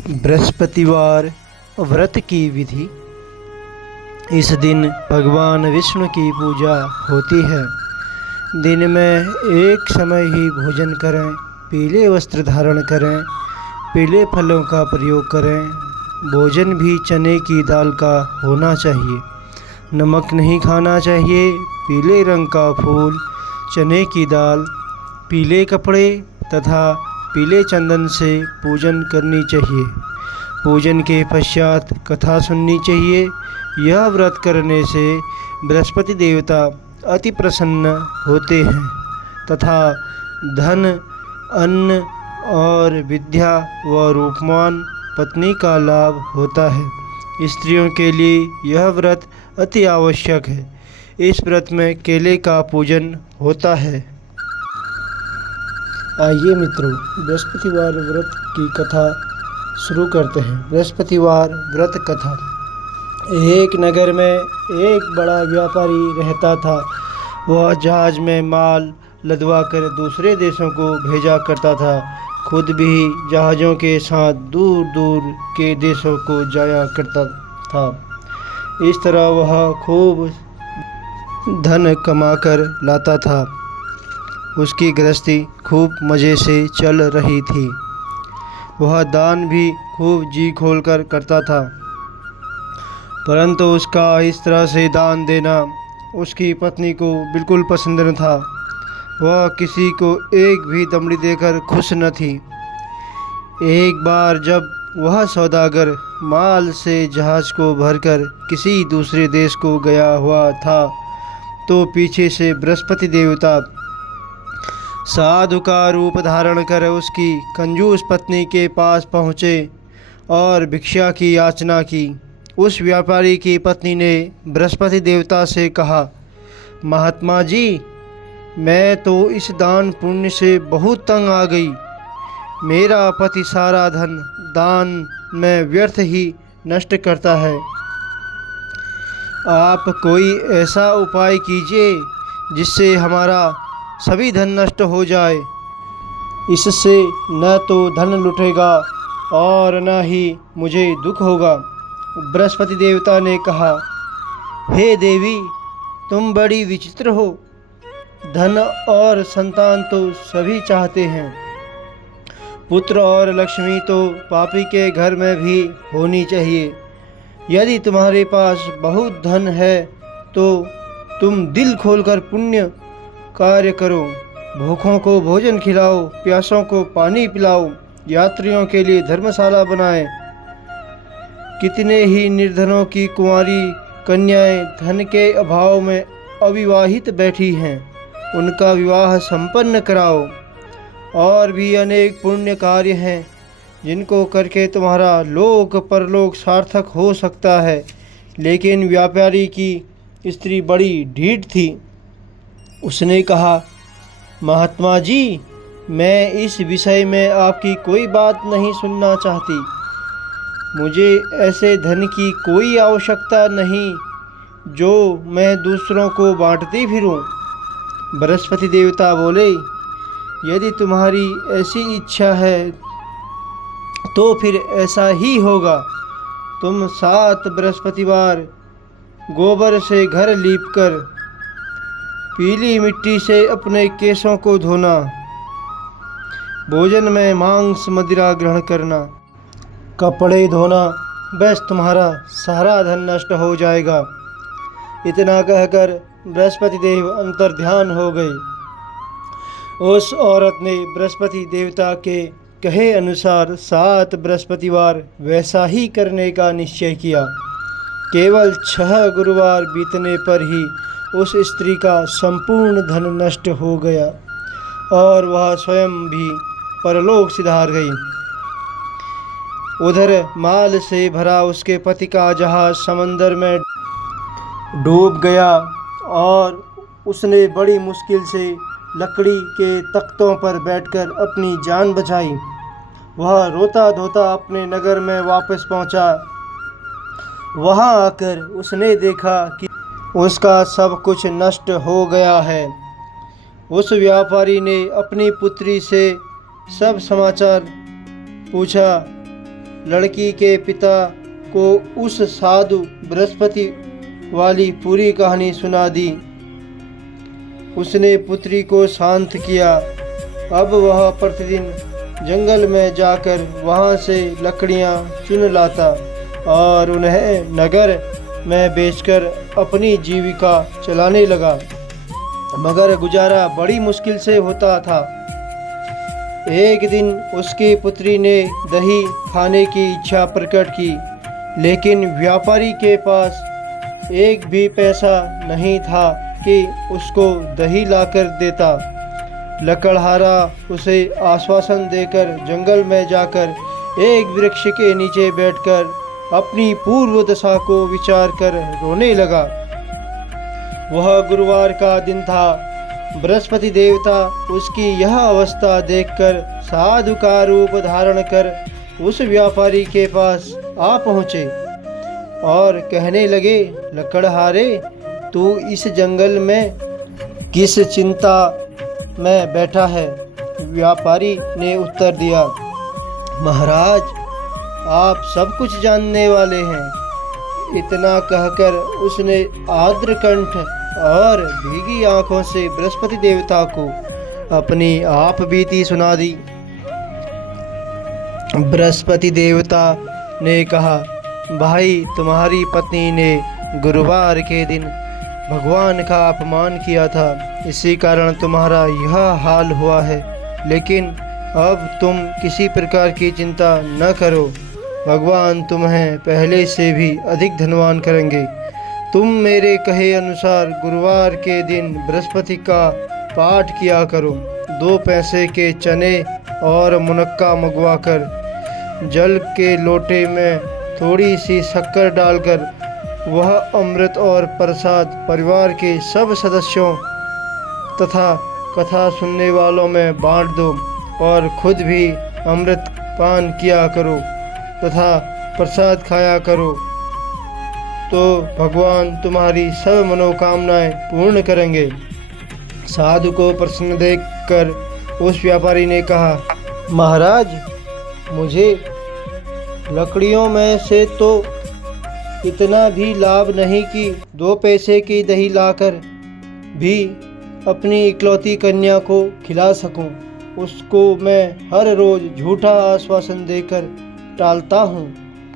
बृहस्पतिवार व्रत की विधि। इस दिन भगवान विष्णु की पूजा होती है। दिन में एक समय ही भोजन करें, पीले वस्त्र धारण करें, पीले फलों का प्रयोग करें। भोजन भी चने की दाल का होना चाहिए। नमक नहीं खाना चाहिए। पीले रंग का फूल, चने की दाल, पीले कपड़े तथा पीले चंदन से पूजन करनी चाहिए। पूजन के पश्चात कथा सुननी चाहिए। यह व्रत करने से बृहस्पति देवता अति प्रसन्न होते हैं तथा धन, अन्न और विद्या व रूपवान पत्नी का लाभ होता है। स्त्रियों के लिए यह व्रत अति आवश्यक है। इस व्रत में केले का पूजन होता है। आइए मित्रों, बृहस्पतिवार व्रत की कथा शुरू करते हैं। बृहस्पतिवार व्रत कथा। एक नगर में एक बड़ा व्यापारी रहता था। वह जहाज में माल लदवा कर दूसरे देशों को भेजा करता था। खुद भी जहाज़ों के साथ दूर दूर के देशों को जाया करता था। इस तरह वह खूब धन कमाकर लाता था। उसकी गृहस्थी खूब मज़े से चल रही थी। वह दान भी खूब जी खोलकर करता था, परंतु उसका इस तरह से दान देना उसकी पत्नी को बिल्कुल पसंद न था। वह किसी को एक भी दमड़ी देकर खुश न थी। एक बार जब वह सौदागर माल से जहाज़ को भरकर किसी दूसरे देश को गया हुआ था, तो पीछे से बृहस्पति देवता साधु का रूप धारण कर उसकी कंजूस पत्नी के पास पहुँचे और भिक्षा की याचना की। उस व्यापारी की पत्नी ने बृहस्पति देवता से कहा, महात्मा जी, मैं तो इस दान पुण्य से बहुत तंग आ गई। मेरा पति सारा धन दान में व्यर्थ ही नष्ट करता है। आप कोई ऐसा उपाय कीजिए जिससे हमारा सभी धन नष्ट हो जाए। इससे न तो धन लुटेगा और न ही मुझे दुख होगा। बृहस्पति देवता ने कहा, हे देवी, तुम बड़ी विचित्र हो। धन और संतान तो सभी चाहते हैं। पुत्र और लक्ष्मी तो पापी के घर में भी होनी चाहिए। यदि तुम्हारे पास बहुत धन है तो तुम दिल खोलकर पुण्य कार्य करो। भूखों को भोजन खिलाओ, प्यासों को पानी पिलाओ, यात्रियों के लिए धर्मशाला बनाएं। कितने ही निर्धनों की कुंवारी कन्याएं धन के अभाव में अविवाहित बैठी हैं, उनका विवाह संपन्न कराओ। और भी अनेक पुण्य कार्य हैं जिनको करके तुम्हारा लोक परलोक सार्थक हो सकता है। लेकिन व्यापारी की स्त्री बड़ी ढीठ थी। उसने कहा, महात्मा जी, मैं इस विषय में आपकी कोई बात नहीं सुनना चाहती। मुझे ऐसे धन की कोई आवश्यकता नहीं जो मैं दूसरों को बांटती फिरूं। बृहस्पति देवता बोले, यदि तुम्हारी ऐसी इच्छा है तो फिर ऐसा ही होगा। तुम 7 बृहस्पतिवार गोबर से घर लीपकर पीली मिट्टी से अपने केशों को धोना, भोजन में मांस मदिरा ग्रहण करना, कपड़े धोना, बस तुम्हारा सारा धन नष्ट हो जाएगा। इतना कहकर बृहस्पति देव अंतर्ध्यान हो गए। उस औरत ने बृहस्पति देवता के कहे अनुसार 7 बृहस्पतिवार वैसा ही करने का निश्चय किया। केवल 6 गुरुवार बीतने पर ही उस स्त्री का संपूर्ण धन नष्ट हो गया और वह स्वयं भी परलोक सिधार गई। उधर माल से भरा उसके पति का जहाज समंदर में डूब गया और उसने बड़ी मुश्किल से लकड़ी के तख्तों पर बैठकर अपनी जान बचाई। वह रोता धोता अपने नगर में वापस पहुंचा। वहां आकर उसने देखा कि उसका सब कुछ नष्ट हो गया है। उस व्यापारी ने अपनी पुत्री से सब समाचार पूछा लड़की के पिता को उस साधु बृहस्पति वाली पूरी कहानी सुना दी। उसने पुत्री को शांत किया। अब वह प्रतिदिन जंगल में जाकर वहां से लकड़ियां चुन लाता और उन्हें नगर में बेचकर अपनी जीविका चलाने लगा, मगर गुजारा बड़ी मुश्किल से होता था। एक दिन उसकी पुत्री ने दही खाने की इच्छा प्रकट की, लेकिन व्यापारी के पास एक भी पैसा नहीं था कि उसको दही लाकर देता। लकड़हारा उसे आश्वासन देकर जंगल में जाकर एक वृक्ष के नीचे बैठकर अपनी पूर्व दशा को विचार कर रोने लगा। वह गुरुवार का दिन था। बृहस्पति देवता उसकी यह अवस्था देखकर साधु का रूप धारण कर उस व्यापारी के पास आ पहुँचे और कहने लगे, लकड़हारे, तू इस जंगल में किस चिंता में बैठा है? व्यापारी ने उत्तर दिया, महाराज, आप सब कुछ जानने वाले हैं। इतना कहकर उसने आर्द्र कंठ और भीगी आंखों से बृहस्पति देवता को अपनी आप बीती सुना दी। बृहस्पति देवता ने कहा, भाई, तुम्हारी पत्नी ने गुरुवार के दिन भगवान का अपमान किया था, इसी कारण तुम्हारा यह हाल हुआ है। लेकिन अब तुम किसी प्रकार की चिंता न करो, भगवान तुम्हें पहले से भी अधिक धनवान करेंगे। तुम मेरे कहे अनुसार गुरुवार के दिन बृहस्पति का पाठ किया करो। 2 पैसे के चने और मुनक्का मंगवाकर जल के लोटे में थोड़ी सी शक्कर डालकर वह अमृत और प्रसाद परिवार के सब सदस्यों तथा कथा सुनने वालों में बांट दो और खुद भी अमृत पान किया करो तथा प्रसाद खाया करो, तो भगवान तुम्हारी सब मनोकामनाएं पूर्ण करेंगे। साधु को प्रसन्न देखकर उस व्यापारी ने कहा, महाराज, मुझे लकड़ियों में से तो इतना भी लाभ नहीं कि 2 पैसे की दही लाकर भी अपनी इकलौती कन्या को खिला सकूं। उसको मैं हर रोज झूठा आश्वासन देकर टालता हूँ।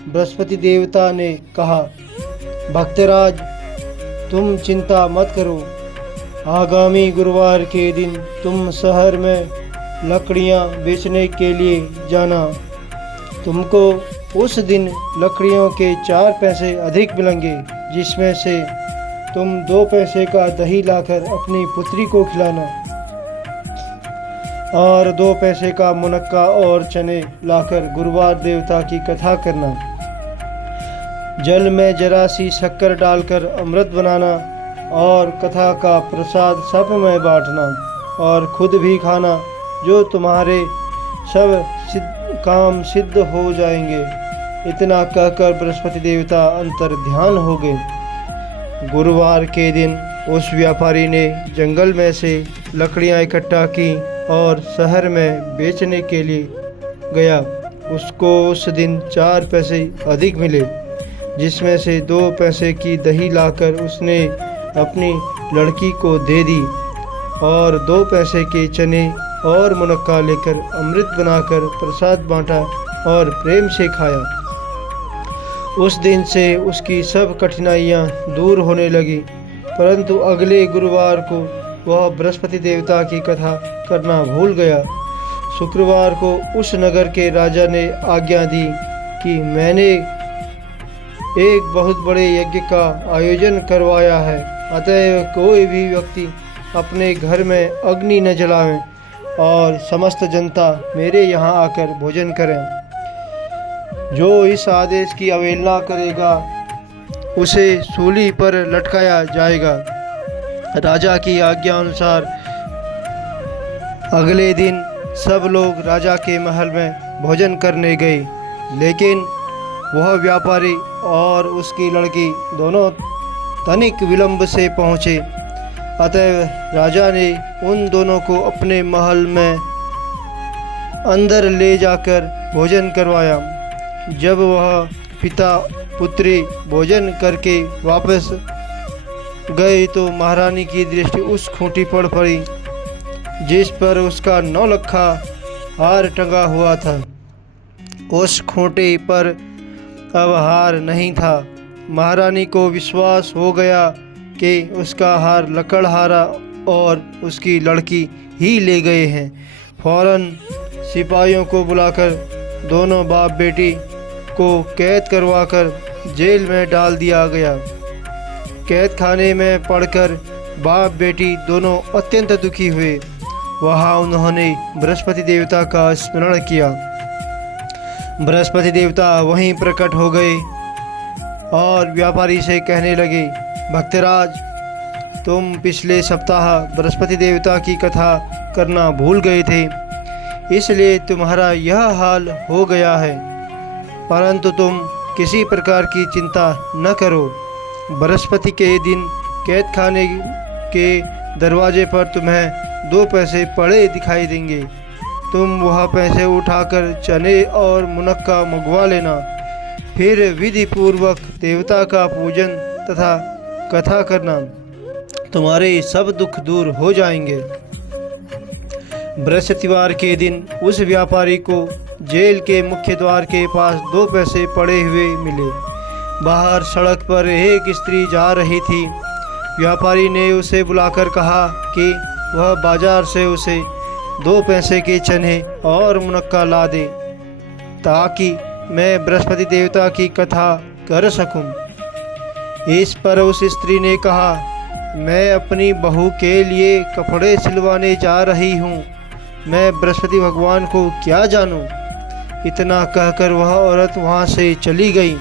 बृहस्पति देवता ने कहा, भक्तराज, तुम चिंता मत करो। आगामी गुरुवार के दिन तुम शहर में लकड़ियाँ बेचने के लिए जाना। तुमको उस दिन लकड़ियों के 4 पैसे अधिक मिलेंगे, जिसमें से तुम 2 पैसे का दही लाकर अपनी पुत्री को खिलाना और 2 पैसे का मुनक्का और चने लाकर गुरुवार देवता की कथा करना। जल में जरा सी शक्कर डालकर अमृत बनाना और कथा का प्रसाद सब में बांटना और खुद भी खाना, जो तुम्हारे सब काम सिद्ध हो जाएंगे। इतना कहकर बृहस्पति देवता अंतर ध्यान हो गए। गुरुवार के दिन उस व्यापारी ने जंगल में से लकड़ियां इकट्ठा की और शहर में बेचने के लिए गया। उसको उस दिन 4 पैसे अधिक मिले, जिसमें से 2 पैसे की दही लाकर उसने अपनी लड़की को दे दी और 2 पैसे के चने और मुनक्का लेकर अमृत बनाकर प्रसाद बांटा और प्रेम से खाया। उस दिन से उसकी सब कठिनाइयाँ दूर होने लगी, परंतु अगले गुरुवार को वह बृहस्पति देवता की कथा करना भूल गया। शुक्रवार को उस नगर के राजा ने आज्ञा दी कि मैंने एक बहुत बड़े यज्ञ का आयोजन करवाया है, अतएव कोई भी व्यक्ति अपने घर में अग्नि न जलाएं और समस्त जनता मेरे यहाँ आकर भोजन करें। जो इस आदेश की अवहेलना करेगा उसे सूली पर लटकाया जाएगा। राजा की आज्ञा अनुसार अगले दिन सब लोग राजा के महल में भोजन करने गए, लेकिन वह व्यापारी और उसकी लड़की दोनों तनिक विलंब से पहुँचे। अतः राजा ने उन दोनों को अपने महल में अंदर ले जाकर भोजन करवाया, जब वह पिता पुत्री भोजन करके वापस गए तो महारानी की दृष्टि उस खूंटी पर पड़ी जिस पर उसका 9 लखा हार टंगा हुआ था। उस खूंटी पर अब हार नहीं था। महारानी को विश्वास हो गया कि उसका हार लकड़हारा और उसकी लड़की ही ले गए हैं। फौरन सिपाहियों को बुलाकर दोनों बाप बेटी को कैद करवाकर जेल में डाल दिया गया। कैद खाने में पड़कर बाप बेटी दोनों अत्यंत दुखी हुए। वहाँ उन्होंने बृहस्पति देवता का स्मरण किया। बृहस्पति देवता वहीं प्रकट हो गए और व्यापारी से कहने लगे, भक्तराज, तुम पिछले सप्ताह बृहस्पति देवता की कथा करना भूल गए थे, इसलिए तुम्हारा यह हाल हो गया है। परंतु तुम किसी प्रकार की चिंता न करो। बृहस्पति के दिन कैद खाने के दरवाजे पर तुम्हें 2 पैसे पड़े दिखाई देंगे। तुम वह पैसे उठाकर चने और मुनक्का मंगवा लेना। फिर विधि पूर्वक देवता का पूजन तथा कथा करना। तुम्हारे सब दुख दूर हो जाएंगे। बृहस्पतिवार के दिन उस व्यापारी को जेल के मुख्य द्वार के पास 2 पैसे पड़े हुए मिले। बाहर सड़क पर एक स्त्री जा रही थी। व्यापारी ने उसे बुलाकर कहा कि वह बाजार से उसे 2 पैसे के चने और मुनक्का ला दे ताकि मैं बृहस्पति देवता की कथा कर सकूं। इस पर उस स्त्री ने कहा, मैं अपनी बहू के लिए कपड़े सिलवाने जा रही हूँ, मैं बृहस्पति भगवान को क्या जानूं। इतना कहकर वह औरत वहाँ से चली गई।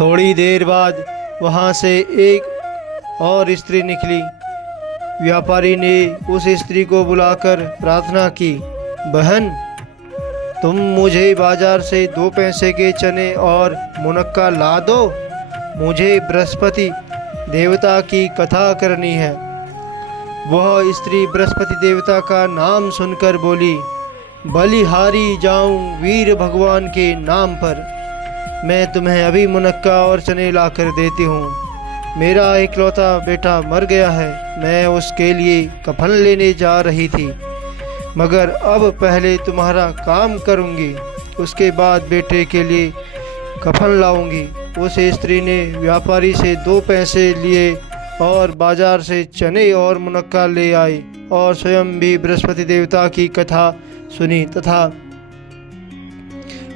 थोड़ी देर बाद वहाँ से एक और स्त्री निकली। व्यापारी ने उस स्त्री को बुलाकर प्रार्थना की, बहन, तुम मुझे बाजार से 2 पैसे के चने और मुनक्का ला दो। मुझे बृहस्पति देवता की कथा करनी है। वह स्त्री बृहस्पति देवता का नाम सुनकर बोली, बलिहारी जाऊं वीर भगवान के नाम पर। मैं तुम्हें अभी मुनक्का और चने लाकर देती हूँ। मेरा इकलौता बेटा मर गया है। मैं उसके लिए कफन लेने जा रही थी, मगर अब पहले तुम्हारा काम करूँगी, उसके बाद बेटे के लिए कफन लाऊंगी। उस स्त्री ने व्यापारी से 2 पैसे लिए और बाजार से चने और मुनक्का ले आई और स्वयं भी बृहस्पति देवता की कथा सुनी तथा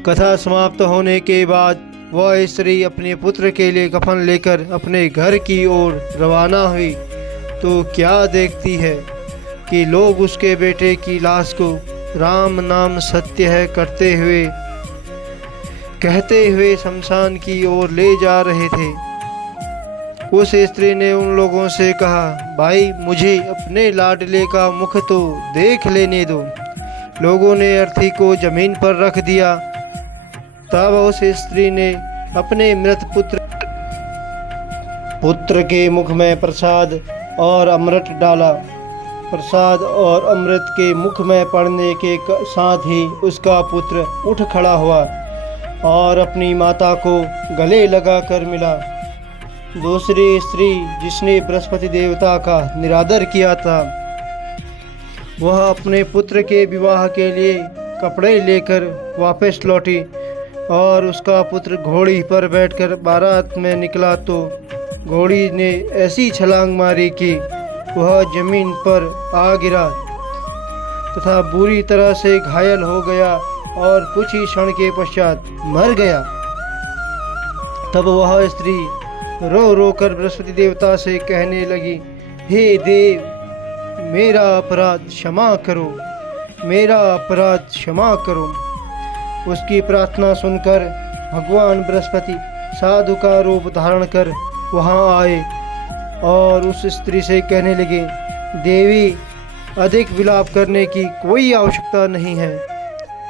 कथा समाप्त होने के बाद वह स्त्री अपने पुत्र के लिए कफन लेकर अपने घर की ओर रवाना हुई तो क्या देखती है कि लोग उसके बेटे की लाश को राम नाम सत्य है कहते हुए शमशान की ओर ले जा रहे थे। उस स्त्री ने उन लोगों से कहा, भाई, मुझे अपने लाडले का मुख तो देख लेने दो। लोगों ने अर्थी को जमीन पर रख दिया। तब उस स्त्री ने अपने मृत पुत्र के मुख में प्रसाद और अमृत डाला। प्रसाद और अमृत के मुख में पड़ने के साथ ही उसका पुत्र उठ खड़ा हुआ और अपनी माता को गले लगाकर मिला। दूसरी स्त्री जिसने बृहस्पति देवता का निरादर किया था, वह अपने पुत्र के विवाह के लिए कपड़े लेकर वापस लौटी और उसका पुत्र घोड़ी पर बैठकर बारात में निकला तो घोड़ी ने ऐसी छलांग मारी कि वह जमीन पर आ गिरा तथा बुरी तरह से घायल हो गया और कुछ ही क्षण के पश्चात मर गया। तब वह स्त्री रो रो कर बृहस्पति देवता से कहने लगी, हे देव, मेरा अपराध क्षमा करो, मेरा अपराध क्षमा करो। उसकी प्रार्थना सुनकर भगवान बृहस्पति साधु का रूप धारण कर वहाँ आए और उस स्त्री से कहने लगे, देवी, अधिक विलाप करने की कोई आवश्यकता नहीं है।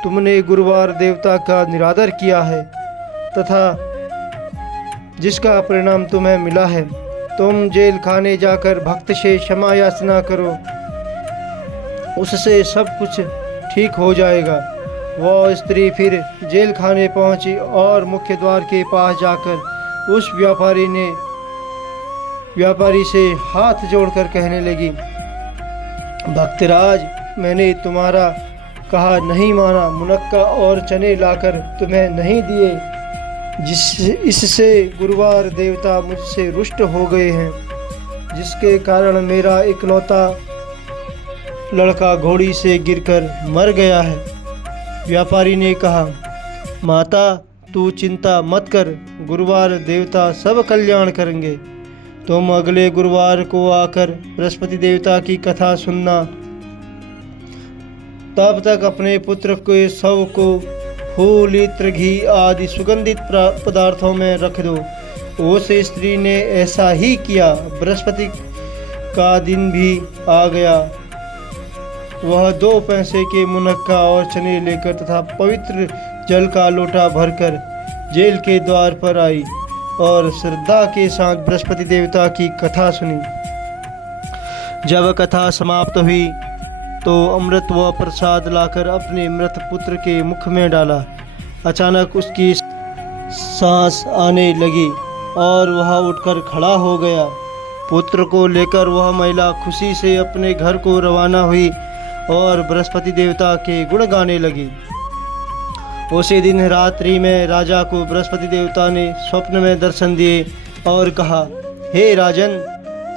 तुमने गुरुवार देवता का निरादर किया है तथा जिसका परिणाम तुम्हें मिला है। तुम जेल खाने जाकर भक्त से क्षमा याचना करो, उससे सब कुछ ठीक हो जाएगा। वह स्त्री फिर जेल खाने पहुंची और मुख्य द्वार के पास जाकर उस व्यापारी से हाथ जोड़कर कहने लगी, भक्तराज, मैंने तुम्हारा कहा नहीं माना, मुनक्का और चने लाकर तुम्हें नहीं दिए, इससे गुरुवार देवता मुझसे रुष्ट हो गए हैं, जिसके कारण मेरा इकलौता लड़का घोड़ी से गिरकर मर गया है। व्यापारी ने कहा, माता तू चिंता मत कर, गुरुवार देवता सब कल्याण करेंगे। तुम अगले गुरुवार को आकर बृहस्पति देवता की कथा सुनना। तब तक अपने पुत्र के शव को फूल, इत्र, घी आदि सुगंधित पदार्थों में रख दो। उस स्त्री ने ऐसा ही किया। बृहस्पति का दिन भी आ गया। वह 2 पैसे के मुनक्का और चने लेकर तथा पवित्र जल का लोटा भरकर जेल के द्वार पर आई और श्रद्धा के साथ बृहस्पति देवता की कथा सुनी। जब कथा समाप्त हुई तो अमृत व प्रसाद लाकर अपने मृत पुत्र के मुख में डाला। अचानक उसकी सांस आने लगी और वह उठकर खड़ा हो गया। पुत्र को लेकर वह महिला खुशी से अपने घर को रवाना हुई और बृहस्पति देवता के गुण गाने लगी। उसी दिन रात्रि में राजा को बृहस्पति देवता ने स्वप्न में दर्शन दिए और कहा, हे राजन,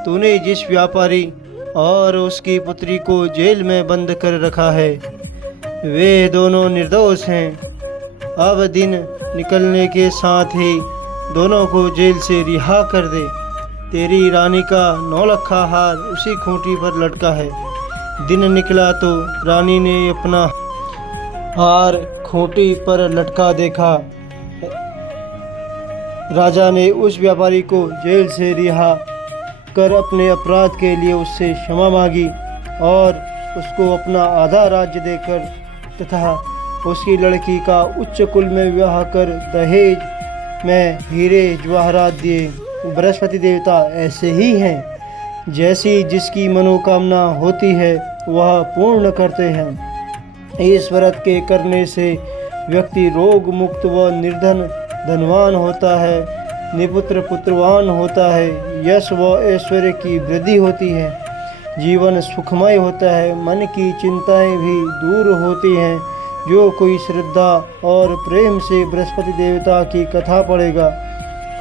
तूने जिस व्यापारी और उसकी पुत्री को जेल में बंद कर रखा है, वे दोनों निर्दोष हैं। अब दिन निकलने के साथ ही दोनों को जेल से रिहा कर दे। तेरी रानी का 9 लखा हार उसी खूंटी पर लटका है। दिन निकला तो रानी ने अपना हार खूंटी पर लटका देखा। राजा ने उस व्यापारी को जेल से रिहा कर अपने अपराध के लिए उससे क्षमा मांगी और उसको अपना आधा राज्य देकर तथा उसकी लड़की का उच्च कुल में विवाह कर दहेज में हीरे जवाहरात दिए। बृहस्पति देवता ऐसे ही हैं, जैसी जिसकी मनोकामना होती है वह पूर्ण करते हैं। इस व्रत के करने से व्यक्ति रोग मुक्त व निर्धन धनवान होता है, निपुत्र पुत्रवान होता है, यश व ऐश्वर्य की वृद्धि होती है, जीवन सुखमय होता है, मन की चिंताएं भी दूर होती हैं। जो कोई श्रद्धा और प्रेम से बृहस्पति देवता की कथा पढ़ेगा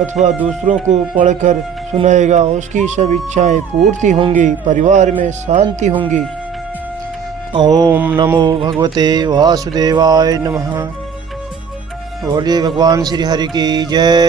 अथवा दूसरों को पढ़कर सुनाएगा, उसकी सब इच्छाएं पूर्ति होंगी, परिवार में शांति होंगी। ओम नमो भगवते वासुदेवाय नमः। बोलिए भगवान श्री हरि की जय।